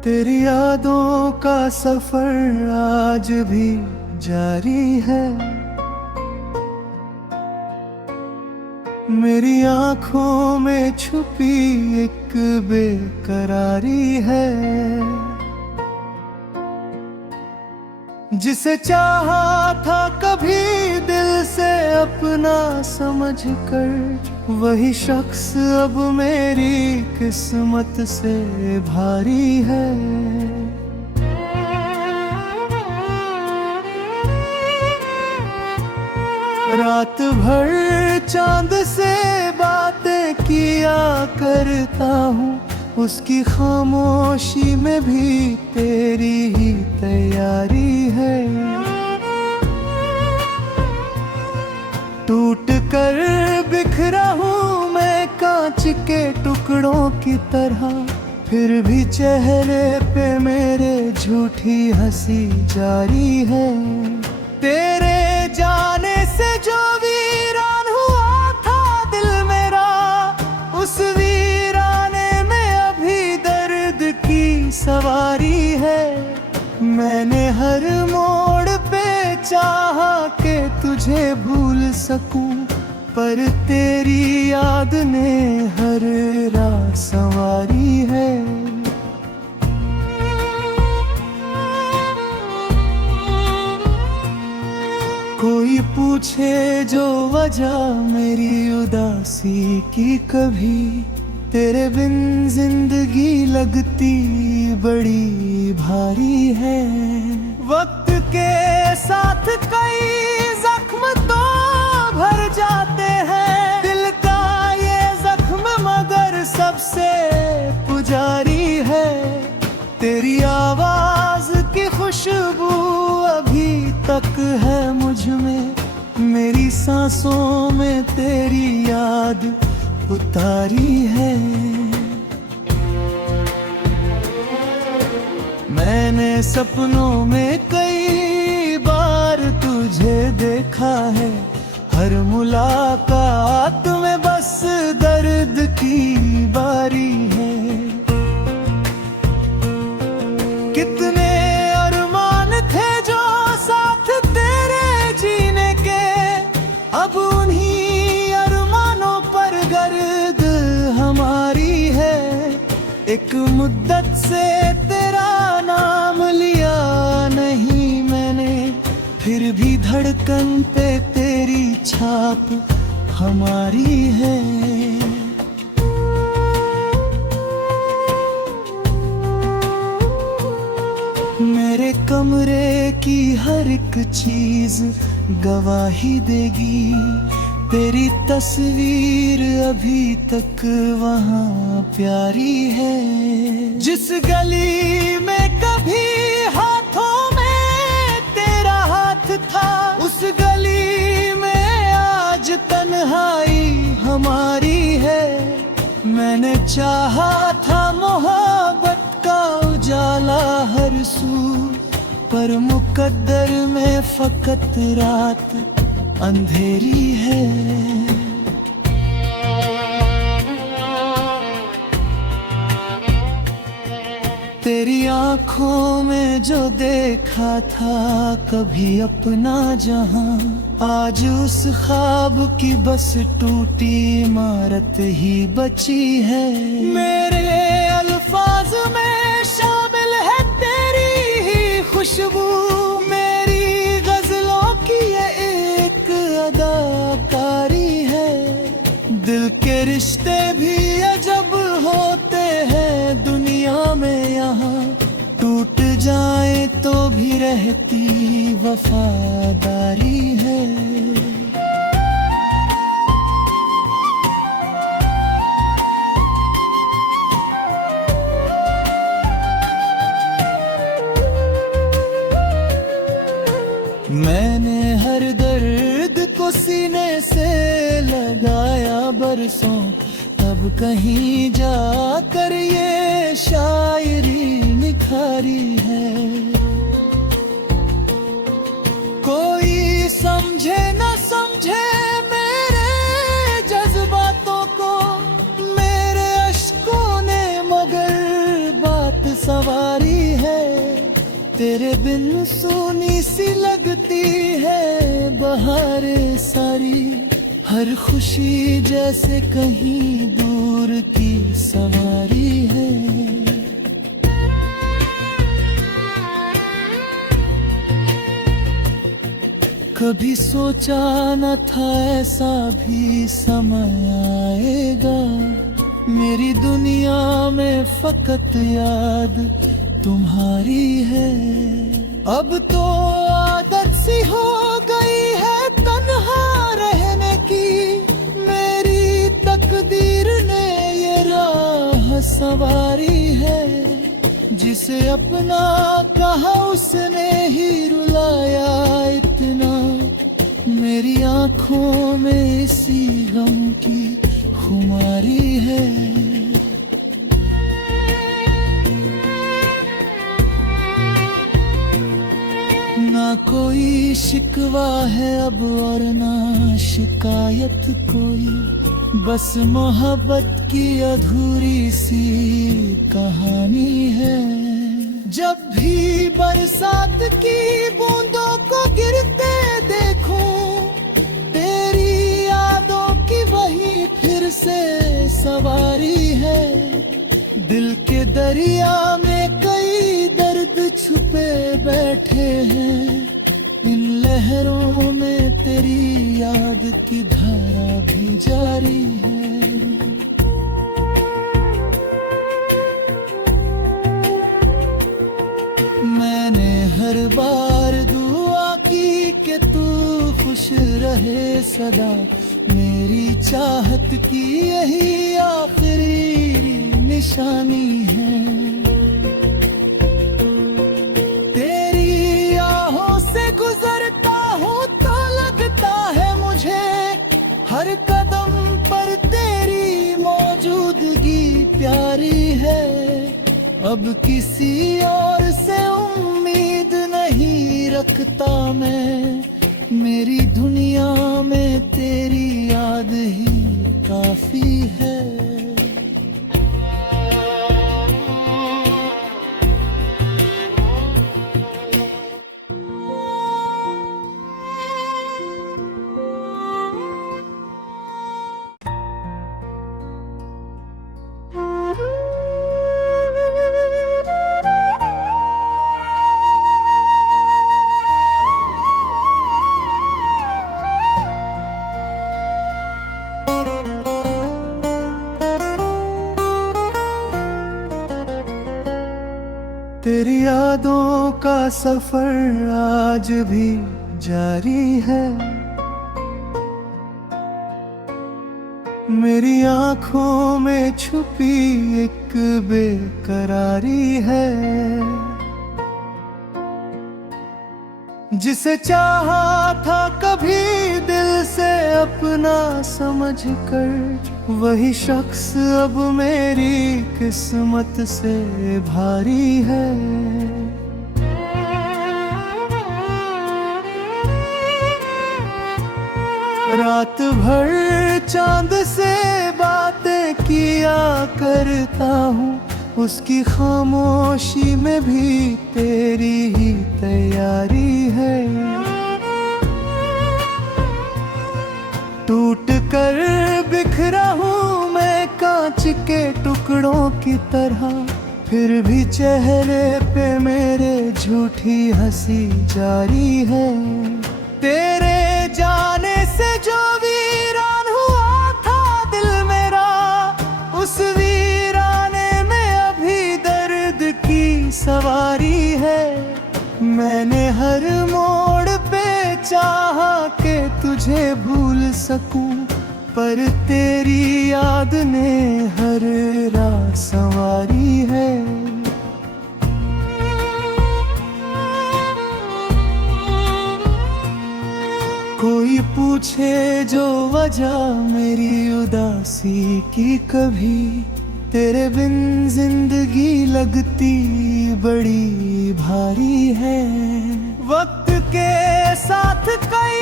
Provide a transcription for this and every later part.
तेरी यादों का सफर आज भी जारी है। मेरी आंखों में छुपी एक बेकरारी है। जिसे चाहा था कभी दिल से अपना समझकर, वही शख्स अब मेरी किस्मत से भारी है। रात भर चांद से बातें किया करता हूँ, उसकी खामोशी में भी तेरी ही तैयारी है। टूट कर बिखरा हूँ मैं कांच के टुकड़ों की तरह, फिर भी चेहरे पे मेरे झूठी हंसी जारी है। तेरे जाने से जो वीरान हुआ था दिल मेरा, उस वीराने में अभी दर्द की सवारी है। मैंने हर मोड़ पे चाहा कि तुझे भूल सकूं, पर तेरी याद ने हर राह संवारी है। कोई पूछे जो वजह मेरी उदासी की, कभी तेरे बिन जिंदगी लगती बड़ी भारी है। वक्त के साथ कई जख्म तो भर जाते हैं, दिल का ये जख्म मगर सबसे पुजारी है। तेरी आवाज की खुशबू अभी तक है मुझ में, मेरी सांसों में तेरी याद उतारी है। मैंने सपनों में कई बार तुझे देखा है, हर मुलाकात में बस दर्द की बारी है। कितने अरमान थे जो साथ तेरे जीने के, अब उन्हीं अरमानों पर गर्द हमारी है। एक मुद्दत से तेरा नाम लिया नहीं मैंने, फिर भी धड़कन पे तेरी छाप हमारी है। मेरे कमरे की हर एक चीज गवाही देगी, तेरी तस्वीर अभी तक वहाँ प्यारी है। जिस गली में कभी हाथों में तेरा हाथ था, उस गली में आज तन्हाई हमारी है। मैंने चाहा था मोहब्बत का उजाला हर सू, पर मुकद्दर में फकत रात अंधेरी है। तेरी आंखों में जो देखा था कभी अपना जहां, आज उस ख्वाब की बस टूटी इमारत ही बची है। मेरे अल्फाज में शामिल है तेरी ही खुशबू, मेरी गजलों की ये एक अदाकारी है। दिल के रिश्ते भी अजब होते हैं दुनिया में, यहाँ टूट जाए तो भी रहती वफादारी है। मैंने हर दर्द को सीने से लगाया बरसों, अब कहीं जाकर ये शायरी निखारी है। कोई समझे न समझे मेरे जज्बातों को, मेरे अश्कों ने मगर बात सवार तेरे बिन सूनी सी लगती है बहारें सारी, हर खुशी जैसे कहीं दूर की सवारी है। कभी सोचा न था ऐसा भी समय आएगा, मेरी दुनिया में फकत याद तुम्हारी है। अब तो आदत सी हो गई है तन्हा रहने की, मेरी तकदीर ने ये राह सवारी है। जिसे अपना कहा उसने ही रुलाया इतना, मेरी आंखों में इसी गम की खुमारी है। ना कोई शिकवा है अब और ना शिकायत कोई, बस मोहब्बत की अधूरी सी कहानी है। जब भी बरसात की बूंदों को गिरते देखूं, तेरी यादों की वही फिर से सवारी है। दिल के दरिया में कई दर्द छुपे बैठे हैं, इन लहरों में तेरी याद की धारा भी जारी है। मैंने हर बार दुआ की कि तू खुश रहे सदा, मेरी चाहत की यही आखिरी निशानी है। तेरी आहों से गुजरता हूँ तो लगता है मुझे, हर कदम पर तेरी मौजूदगी प्यारी है। अब किसी और से उम्मीद नहीं रखता मैं, मेरी दुनिया में तेरी याद ही काफी है। तेरी यादों का सफर आज भी जारी है, मेरी आंखों में छुपी एक बेकरारी है। जिसे चाहा था कभी दिल से अपना समझकर, वही शख्स अब मेरी किस्मत से भारी है। रात भर चांद से बातें किया करता हूँ, उसकी खामोशी में भी तेरी ही तैयारी है। टूट कर बिखरा हूँ मैं कांच के टुकड़ों की तरह, फिर भी चेहरे पे मेरे झूठी हंसी जारी है। तेरे जाने से जो वीरान हुआ था दिल मेरा, उस वीराने में अभी दर्द की सवारी है। मैंने हर मोड़ पे चाहा कि तुझे भूल सकूं, पर तेरी याद ने हर राह संवारी है। कोई पूछे जो वजह मेरी उदासी की, कभी तेरे बिन जिंदगी लगती बड़ी भारी है। वक्त के साथ कई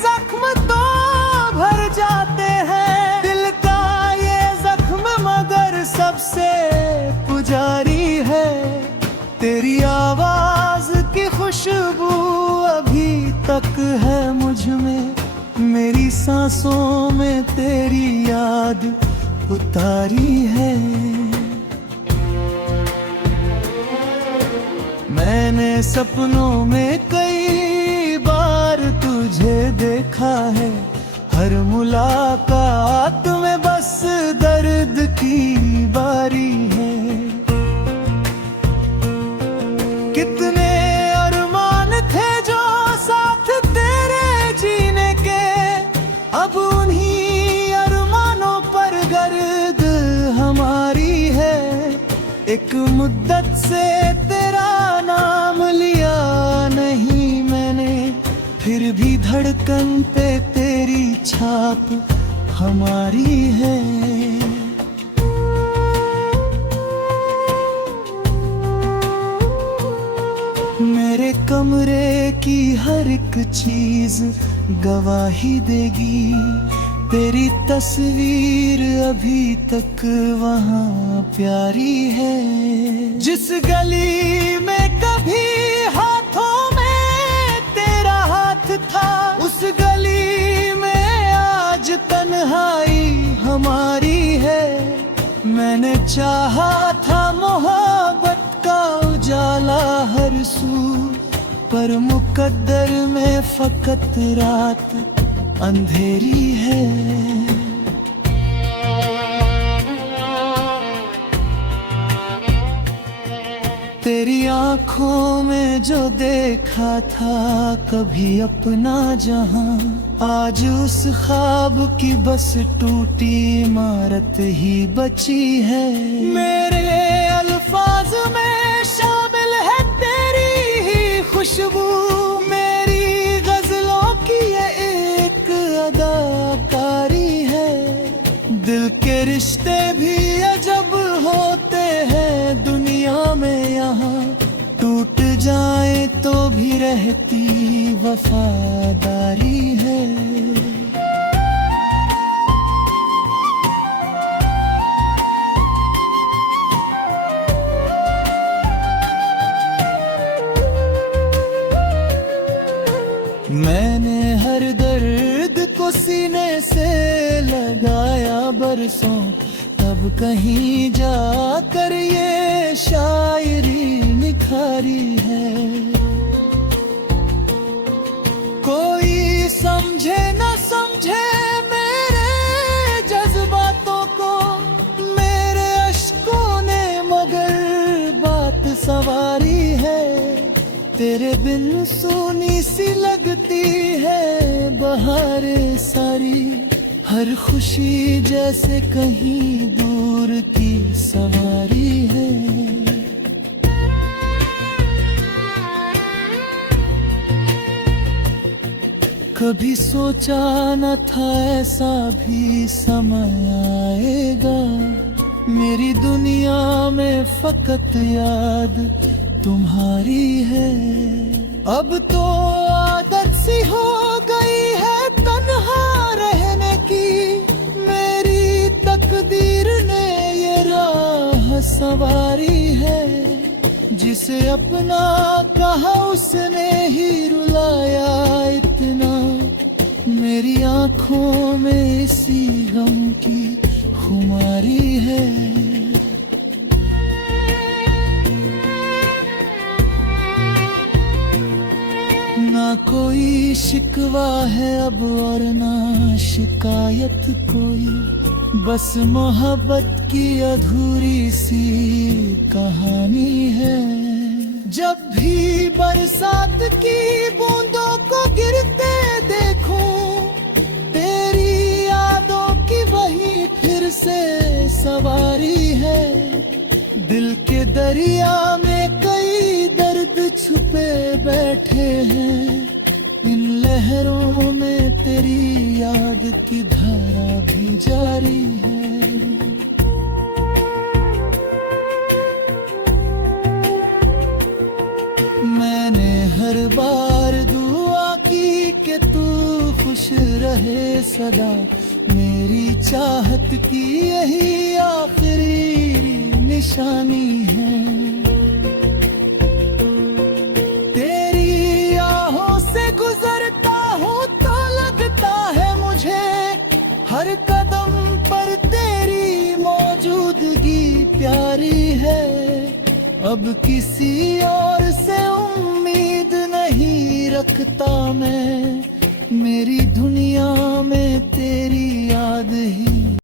जख्म तो भर जाते हैं, दिल का ये जख्म मगर सबसे पुजारी है। तेरी आवाज तक है मुझ में, मेरी सांसों में तेरी याद उतारी है। मैंने सपनों में कई बार तुझे देखा है, हर मुलाकात में बस दर्द की बारी है। कितने अरमान थे जो साथ तेरे जीने के, अब उन्हीं अरमानों पर गर्द हमारी है। एक मुद्दत से तेरा नाम लिया नहीं मैंने, फिर भी धड़कन पे तेरी छाप हमारी है। मेरे कमरे की हर एक चीज गवाही देगी, तेरी तस्वीर अभी तक वहाँ प्यारी है। जिस गली में कभी हाथों में तेरा हाथ था, उस गली में आज तन्हाई हमारी है। मैंने चाहा था मोहब्बत का उजाला हर सू, पर मुकद्दर में फकत रात अंधेरी है। तेरी आंखों में जो देखा था कभी अपना जहां, आज उस ख्वाब की बस टूटी इमारत ही बची है। मेरे अल्फाज में शामिल है तेरी ही खुशबू, मेरी गजलों की ये एक अदाकारी है। दिल के रिश्ते भी अजब होते हैं दुनिया में, यहाँ टूट जाए तो भी रहती वफादारी है। मैंने हर दर्द को सीने से लगाया बरसों, तब कहीं जाकर ये शायरी निखारी है। कोई समझे न समझे मेरे जज्बातों को, मेरे अश्कों ने मगर बात सवारी है। तेरे बिन सूनी सी लगती है बहारें सारी, हर खुशी जैसे कहीं दूर की सवारी है। कभी सोचा न था ऐसा भी समय आएगा, मेरी दुनिया में फकत याद तुम्हारी है। अब तो आदत सी हो गई है तन्हा रहने की, मेरी तकदीर ने ये राह सवारी है। जिसे अपना कहा उसने ही रुलाया इतना, मेरी आंखों में इसी गम की खुमारी है। ना कोई शिकवा है अब और ना शिकायत कोई, बस मोहब्बत की अधूरी सी कहानी है। जब भी बरसात की बूंदों को गिरते देखूं, तेरी यादों की वही फिर से सवारी है। दिल के दरिया में कई दर्द छुपे बैठे हैं, इन लहरों में तेरी याद की धारा भी जारी है। मैंने हर बार दुआ की कि तू खुश रहे सदा, मेरी चाहत की यही आखिरी निशानी है। तेरी आहों से गुजर हर कदम पर तेरी मौजूदगी प्यारी है। अब किसी और से उम्मीद नहीं रखता मैं, मेरी दुनिया में तेरी याद ही